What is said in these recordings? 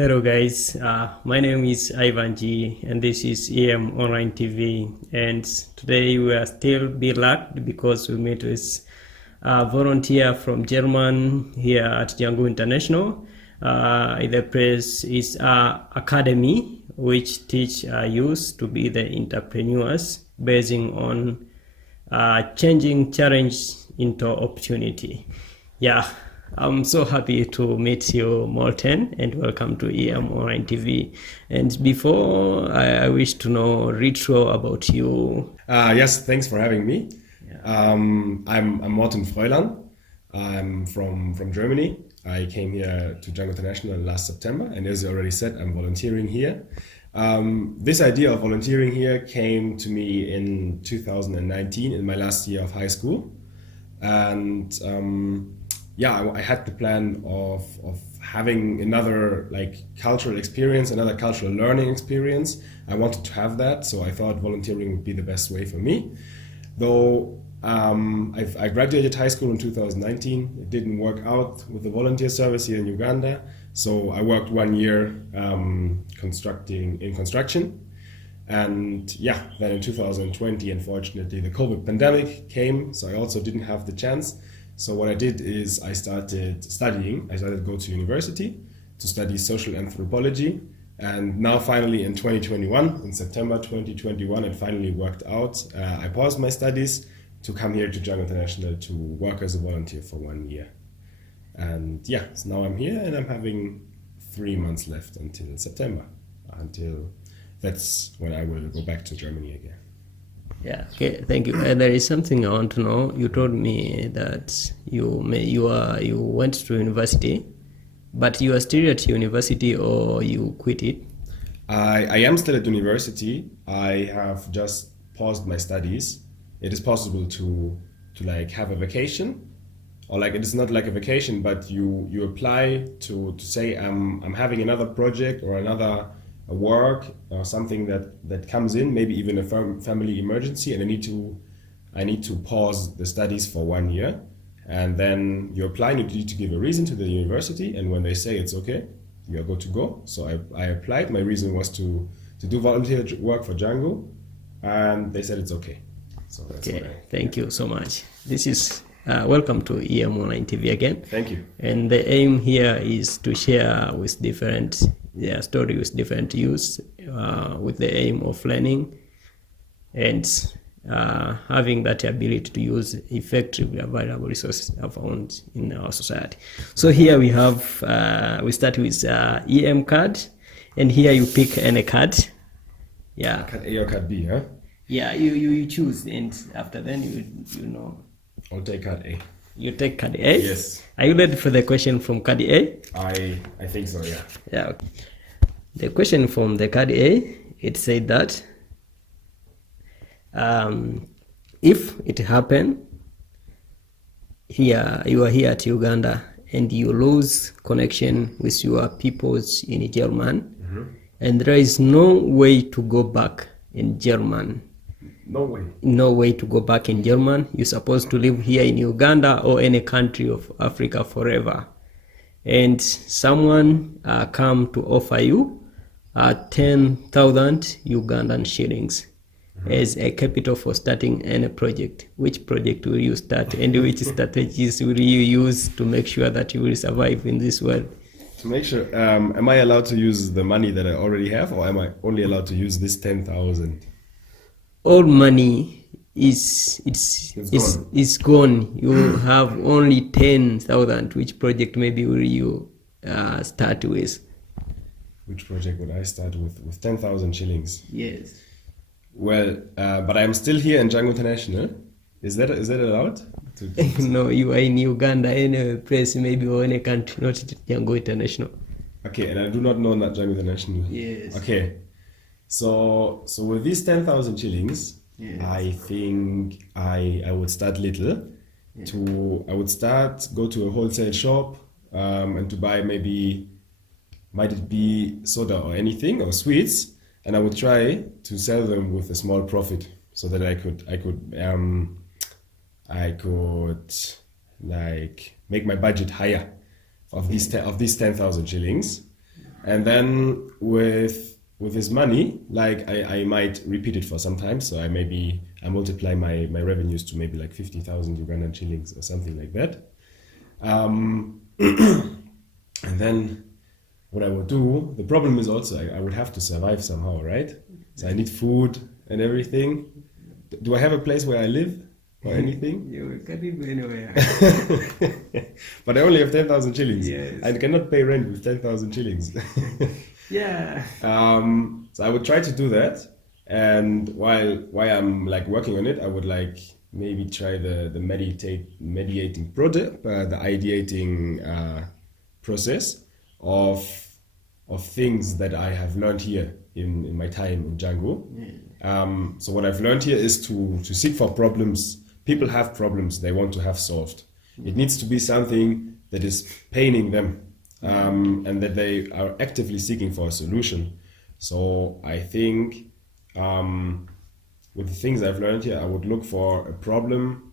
Hello guys, my name is Ivan G and this is EM Online TV, and today we are still be lucky because we met with a volunteer from German here at Django International. The place is academy which teach youth to be the entrepreneurs basing on changing challenge into opportunity. Yeah. I'm so happy to meet you, Morten, and welcome to EM Online TV. And before, I wish to know a little about you. Yes, thanks for having me. Yeah. I'm Morten Freuland. I'm from Germany. I came here to Django International last September, and as you already said, I'm volunteering here. This idea of volunteering here came to me in 2019, in my last year of high school. And I had the plan of having another cultural experience, another cultural learning experience. I wanted to have that, so I thought volunteering would be the best way for me. Though I graduated high school in 2019, it didn't work out with the volunteer service here in Uganda, so I worked 1 year in construction. And then in 2020, unfortunately, the COVID pandemic came, so I also didn't have the chance. So what I did is I started studying. I started to go to university to study social anthropology. And now finally in 2021, in September 2021, it finally worked out. I paused my studies to come here to Django International to work as a volunteer for 1 year. And so now I'm here and I'm having 3 months left until September. Until that's when I will go back to Germany again. Yeah. Okay. Thank you. There is something I want to know. You told me that you went to university, but you are still at university or you quit it? I am still at university. I have just paused my studies. It is possible to have a vacation, or it is not like a vacation, but you apply to say I'm having another project or another work or something that comes in, maybe even a family emergency, and I need to pause the studies for 1 year. And then you apply and you need to give a reason to the university, and when they say it's okay, you are good to go. So I applied. My reason was to do volunteer work for Django, and they said it's okay. So that's okay. Thank you so much. This is welcome to EM Online TV again. Thank you. And the aim here is to share with different story with different youths with the aim of learning and having that ability to use effectively available resources found in our society. So here we have, we start with EM card, and here you pick any card. Yeah. Card A or card B, huh? Yeah, you choose, and after then you know. I'll take card A. You take card A? Yes. Are you ready for the question from card A? I think so, yeah. Yeah. Okay. The question from the card A, it said that if it happened here, you are here at Uganda and you lose connection with your peoples in German, and there is no way to go back in German. No way. No way to go back in German. You're supposed to live here in Uganda or any country of Africa forever. And someone come to offer you 10,000 Ugandan shillings as a capital for starting any project. Which project will you start, and which strategies will you use to make sure that you will survive in this world? To make sure, am I allowed to use the money that I already have, or am I only allowed to use this 10,000? All money is gone. You have only 10,000. Which project maybe will you start with? Which project would I start with 10,000 shillings? Yes. Well, but I'm still here in Django International. Is that allowed? No, you are in Uganda, any place maybe, or any country, not Django International. Okay, and I do not know that Django International. Yes. Okay. So with these 10,000 shillings, yes. I think I would start little. Yeah. I would go to a wholesale shop and to buy might it be soda or anything or sweets, and I would try to sell them with a small profit so that I could make my budget higher of these 10,000 shillings. And then with this money, like I might repeat it for some time. So I multiply my revenues to maybe like 50,000 Ugandan shillings or something like that. And then what I would do, the problem is also I would have to survive somehow, right? So I need food and everything. Do I have a place where I live or anything? You can live anywhere. But I only have 10,000 shillings. Yes. I cannot pay rent with 10,000 shillings. Yeah. So I would try to do that. And while I'm like working on it, I would like maybe try the mediating project, the ideating process of things that I have learned here in my time in Django. So what I've learned here is to seek for problems. People have problems they want to have solved. It needs to be something that is paining them, and that they are actively seeking for a solution. So I think with the things I've learned here, I would look for a problem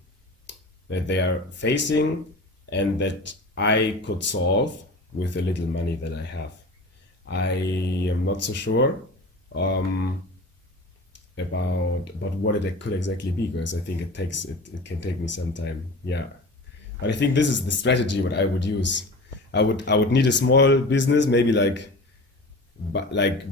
that they are facing and that I could solve with the little money that I have. I am not so sure about what it could exactly be, because I think it can take me some time. Yeah, but I think this is the strategy what I would use. I would need a small business, maybe like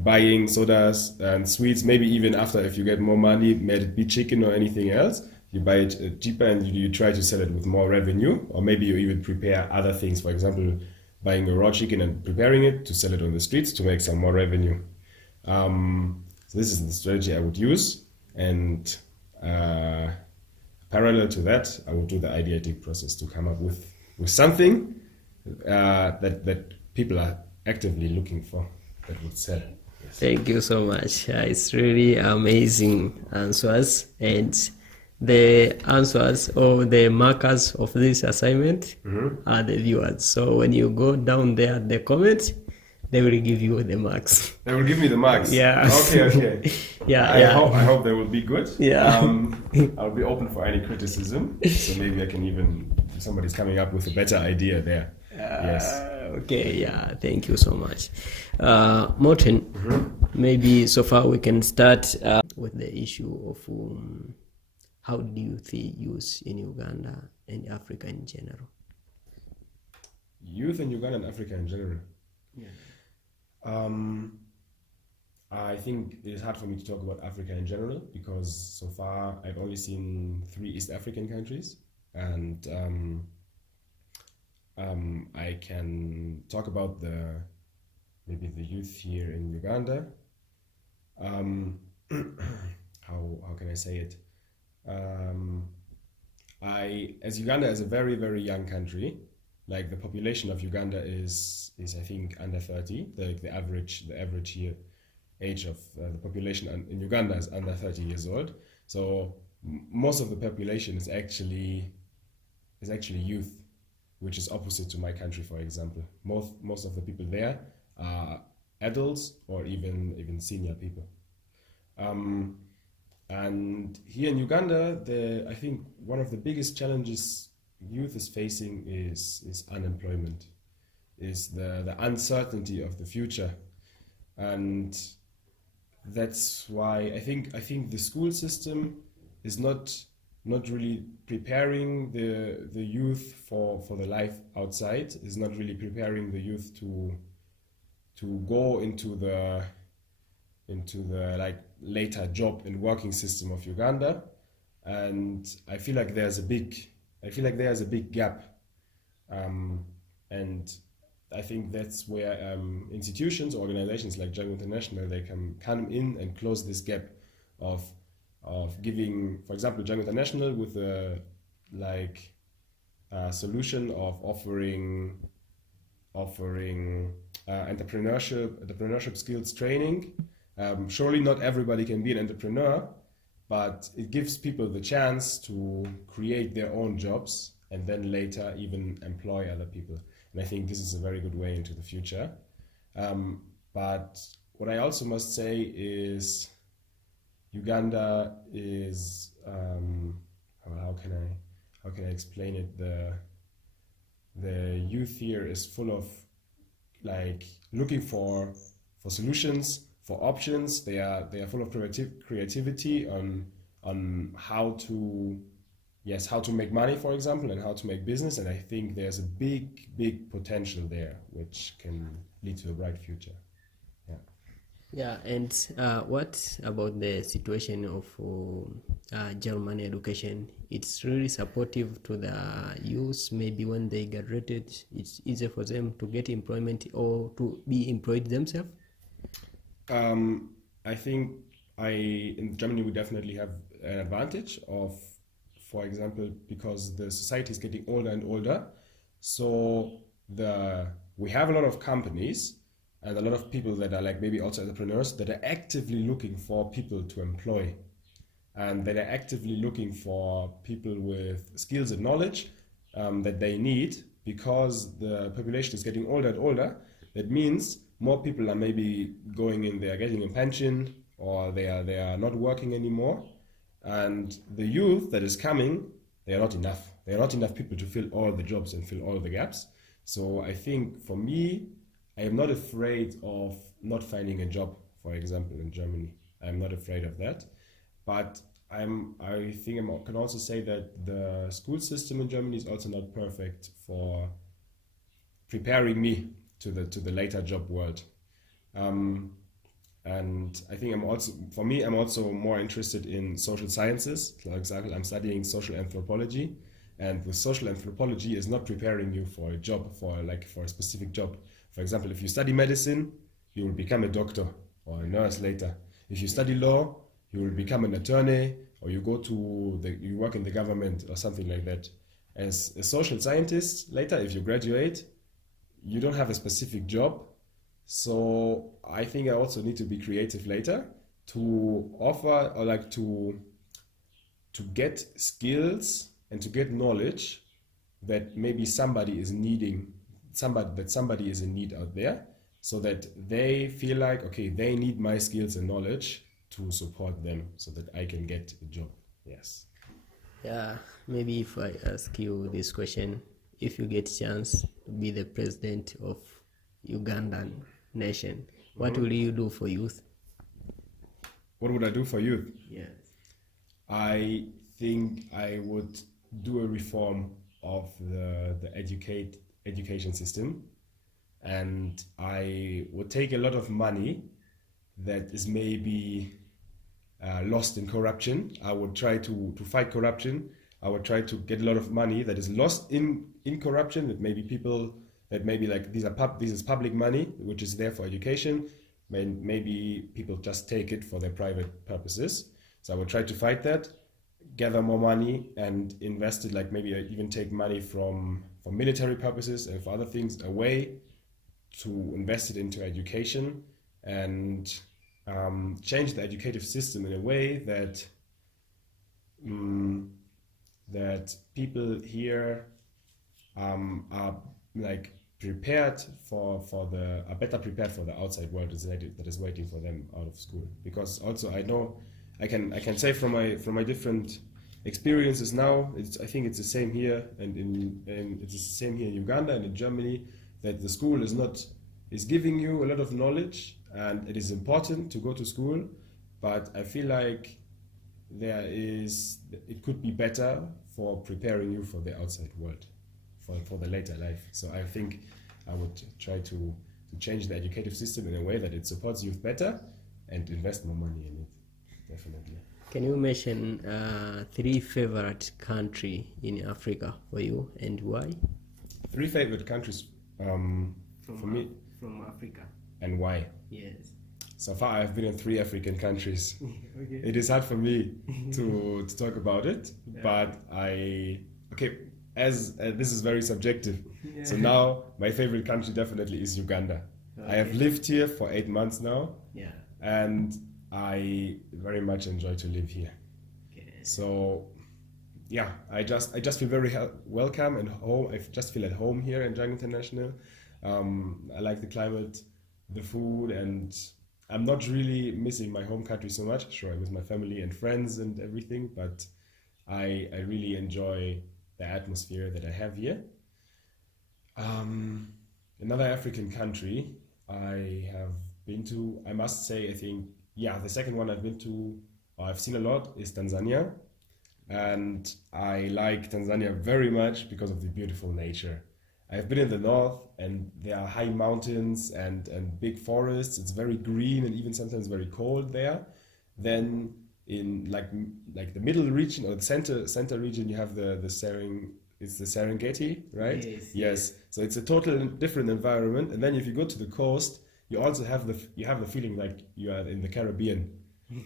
buying sodas and sweets. Maybe even after, if you get more money, may it be chicken or anything else, you buy it cheaper and you try to sell it with more revenue, or maybe you even prepare other things. For example, buying a raw chicken and preparing it to sell it on the streets to make some more revenue. So this is the strategy I would use, and parallel to that, I would do the ideating process to come up with something that people are actively looking for that would sell. Yes. Thank you so much. It's really amazing answers, and the answers or the markers of this assignment are the viewers. So when you go down there at the comments, they will give you the marks. They will give me the marks? Yeah. Okay. I hope they will be good. Yeah. I'll be open for any criticism. So maybe I can even, if somebody's coming up with a better idea there. Yes. Okay, yeah, thank you so much. Morten, maybe so far we can start with the issue of how do you see youth in Uganda and Africa in general? Youth in Uganda and Africa in general? Yeah. I think it is hard for me to talk about Africa in general, because so far I've only seen 3 East African countries, and I can talk about maybe the youth here in Uganda. How can I say it? As Uganda is a very, very young country, like the population of Uganda is I think under 30. The average age of the population in Uganda is under 30 years old. So most of the population is actually youth, which is opposite to my country, for example. Most of the people there are adults or even senior people. And here in Uganda, I think one of the biggest challenges youth is facing is unemployment, is the uncertainty of the future. And that's why I think the school system is not really preparing the youth for the life outside, is not really preparing the youth to go into the like later job and working system of Uganda. And I feel like there's a big gap, and I think that's where institutions, organizations like Django International, they can come in and close this gap of giving, for example, Django International with a solution of offering entrepreneurship skills training. Surely not everybody can be an entrepreneur, but it gives people the chance to create their own jobs and then later even employ other people. And I think this is a very good way into the future. But what I also must say is Uganda is, how can I explain it? The youth here is full of like looking for solutions, for options. They are full of creativity on how to make money, for example, and how to make business. And I think there's a big potential there, which can lead to a bright future. Yeah. Yeah, and what about the situation of German education? It's really supportive to the youth. Maybe when they graduated, it's easier for them to get employment or to be employed themselves. I think in Germany we definitely have an advantage of, for example, because the society is getting older and older. So we have a lot of companies and a lot of people that are like maybe also entrepreneurs that are actively looking for people to employ, and that are actively looking for people with skills and knowledge that they need, because the population is getting older and older. That means more people are maybe going in there, getting a pension, or they are not working anymore. And the youth that is coming, they are not enough. There are not enough people to fill all the jobs and fill all the gaps. So I think for me, I am not afraid of not finding a job, for example, in Germany. I'm not afraid of that. But I think I can also say that the school system in Germany is also not perfect for preparing me to the later job world. And I think I'm also more interested in social sciences. For example, I'm studying social anthropology, and with social anthropology is not preparing you for a job, for a specific job. For example, if you study medicine, you will become a doctor or a nurse later. If you study law, you will become an attorney, or you work in the government or something like that. As a social scientist, later, if you graduate, you don't have a specific job. So I think I also need to be creative later to offer, or like to get skills and to get knowledge that maybe somebody is in need out there, so that they feel like, okay, they need my skills and knowledge to support them so that I can get a job. Yes. Yeah, maybe if I ask you this question, if you get chance to be the president of Ugandan nation, what will you do for youth? What would I do for youth? Yes. I think I would do a reform of the education system, and I would take a lot of money that is maybe lost in corruption. I would try to fight corruption. I would try to get a lot of money that is lost in corruption, that maybe like this is public money which is there for education. Maybe people just take it for their private purposes. So I would try to fight that, gather more money and invest it, like maybe even take money for military purposes and for other things away to invest it into education, and change the educative system in a way that that people here are like better prepared for the outside world that is waiting for them out of school. Because also I can say from my different experiences now, I think it's the same here, and it's the same here in Uganda and in Germany, that the school is giving you a lot of knowledge, and it is important to go to school, but I feel like it could be better for preparing you for the outside world, for the later life. So I think I would try to change the educative system in a way that it supports youth better and invest more money in it, definitely. Can you mention 3 favorite country in Africa for you, and why? 3 favorite countries for me. From Africa. And why? Yes. So far I've been in 3 African countries. Okay. It is hard for me to talk about it, yeah. But as this is very subjective. Yeah. So now my favorite country definitely is Uganda. Okay. I have lived here for 8 months now. Yeah. And I very much enjoy to live here. Okay. So yeah, I just feel very welcome and home. I just feel at home here in Njombe International. I like the climate, the food, and I'm not really missing my home country so much. Sure, I miss my family and friends and everything, but I really enjoy the atmosphere that I have here. And another African country I have been to, I must say, I think, yeah, the second one I've been to, or I've seen a lot, is Tanzania. And I like Tanzania very much because of the beautiful nature. I've been in the north, and there are high mountains and big forests. It's very green and even sometimes very cold there. Then in like the middle region or the center region, you have it's the Serengeti, right? Yes. So it's a total different environment. And then if you go to the coast, you also have the feeling like you are in the Caribbean.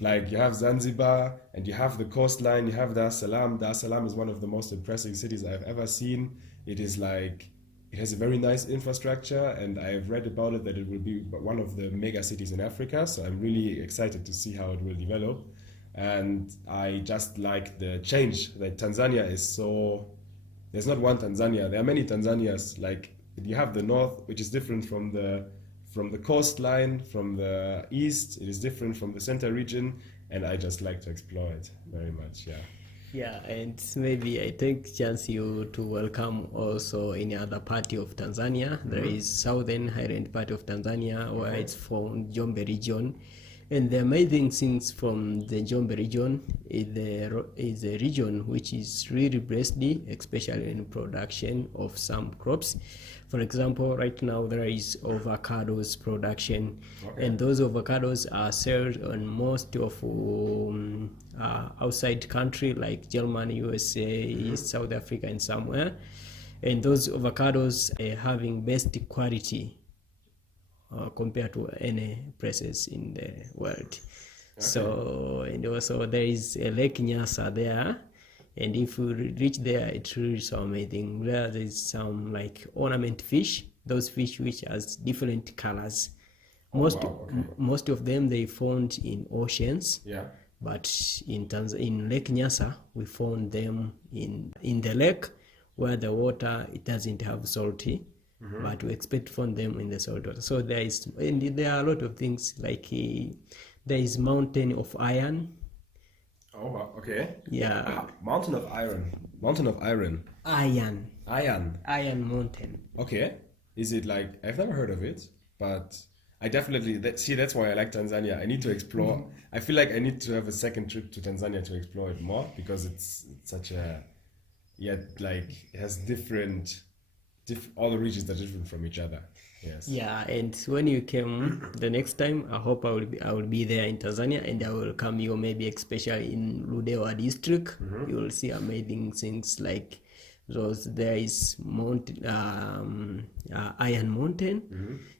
Like you have Zanzibar and you have the coastline, you have Dar es Salaam. Dar es Salaam is one of the most impressive cities I've ever seen. It has a very nice infrastructure, and I've read about it that it will be one of the mega cities in Africa. So I'm really excited to see how it will develop. And I just like the change that Tanzania is so. There's not one Tanzania. There are many Tanzanias. Like you have the north, which is different from the coastline, from the east. It is different from the center region, and I just like to explore it very much. Yeah. Yeah, and maybe I take chance you to welcome also any other part of Tanzania. There is southern highland part of Tanzania where it's from Njombe region. And the amazing things from the Njombe region is a region which is really blessed, especially in production of some crops. For example, right now there is avocados production, and those avocados are sold on most of outside country like Germany, USA, South Africa, and somewhere. And those avocados are having best quality compared to any places in the world. So, and also there is a Lake Nyasa there, and if we reach there, it's really so amazing. There is some like ornament fish, those fish which has different colors. Most of them they found in oceans. Yeah. But in Lake Nyasa, we found them in the lake where the water, it doesn't have salty. But we expect from them in the salt water. So there are a lot of things like there is mountain of iron. Oh, okay. Yeah. Mountain of iron. Iron Mountain. Okay. Is it like, I've never heard of it, but I definitely that's why I like Tanzania. I need to explore. I feel like I need to have a second trip to Tanzania to explore it more, because it's such a, it has different. All the regions are different from each other. Yes. Yeah, and when you came the next time, I hope I will be there in Tanzania, and I will come you maybe especially in Ludewa district. You will see amazing things like those. There is Iron Mountain,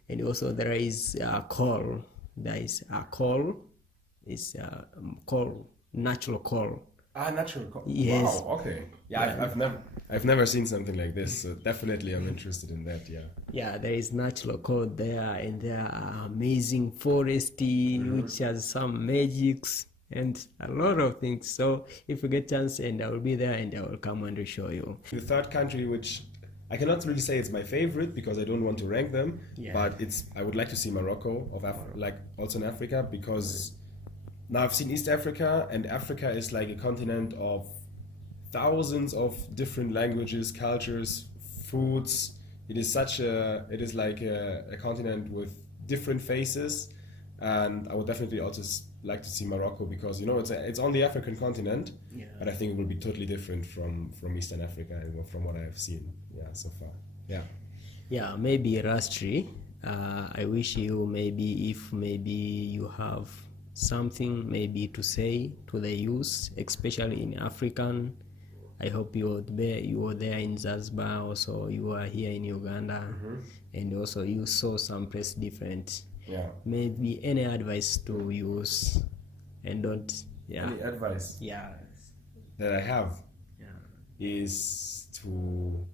and also there is coal. There is coal. It's coal, natural coal. Natural coal. Yes. Wow. Okay. Yeah, I've never seen something like this. So definitely, I'm interested in that. Yeah. Yeah, there is natural coal there, and there are amazing foresty which has some magics and a lot of things. So if we get chance, and I will be there, and I will come and show you. The third country, which I cannot really say it's my favorite because I don't want to rank them, but I would like to see Morocco also in Africa, because. Now I've seen East Africa, and Africa is like a continent of thousands of different languages, cultures, foods. It is like a continent with different faces, and I would definitely also like to see Morocco, because it's on the African continent, but I think it will be totally different from Eastern Africa and from what I have seen so far. Yeah, maybe Rastri. I wish you if you have something maybe to say to the youth, especially in African. I hope you were there in Zanzibar, also you are here in Uganda, and also you saw some place different. Yeah. Maybe any advice to youth, and don't. Yeah. Any advice? Yeah. That I have. Yeah. Is to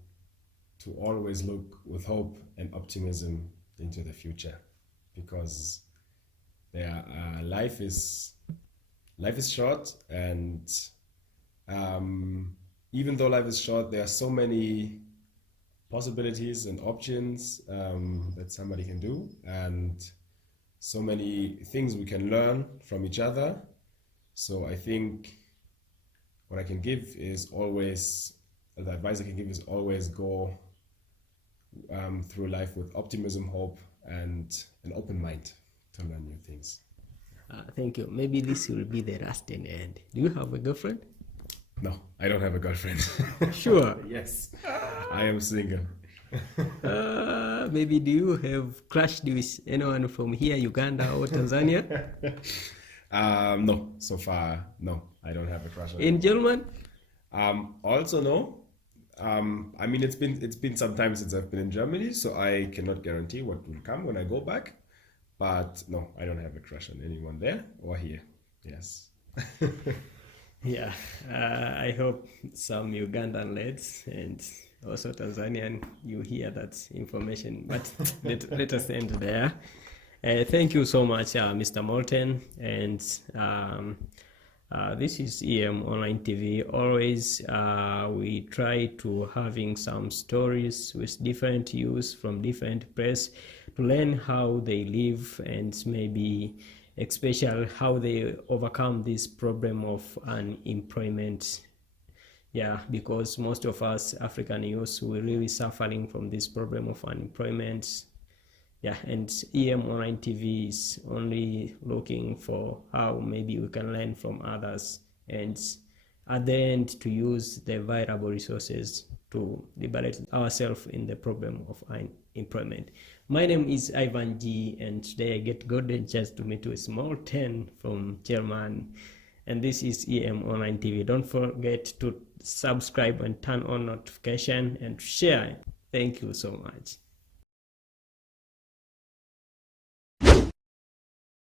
always look with hope and optimism into the future, because life is short, and even though life is short, there are so many possibilities and options that somebody can do, and so many things we can learn from each other. So I think what I can give is the advice I can give is always go through life with optimism, hope, and an open mind to learn new things. Thank you. Maybe this will be the last and end. Do you have a girlfriend? No, I don't have a girlfriend. Sure. Yes, I am single. Maybe do you have crushed with anyone from here, Uganda or Tanzania? No, so far, no, I don't have a crush on In German? Also, no. I mean, it's been some time since I've been in Germany, so I cannot guarantee what will come when I go back. But no, I don't have a crush on anyone there or here. Yes. Yeah, I hope some Ugandan lads and also Tanzanian, you hear that information. But let us end there. Thank you so much, Mr. Morton. And this is EM Online TV. Always we try to having some stories with different youths from different place to learn how they live and maybe especially how they overcome this problem of unemployment. Yeah, because most of us African youths were really suffering from this problem of unemployment. Yeah, and EM Online TV is only looking for how maybe we can learn from others and at the end to use the available resources to liberate ourselves in the problem of unemployment. My name is Ivan G, and today I get golden chance to meet with Morten from German. And this is EM Online TV. Don't forget to subscribe and turn on notification and share. Thank you so much.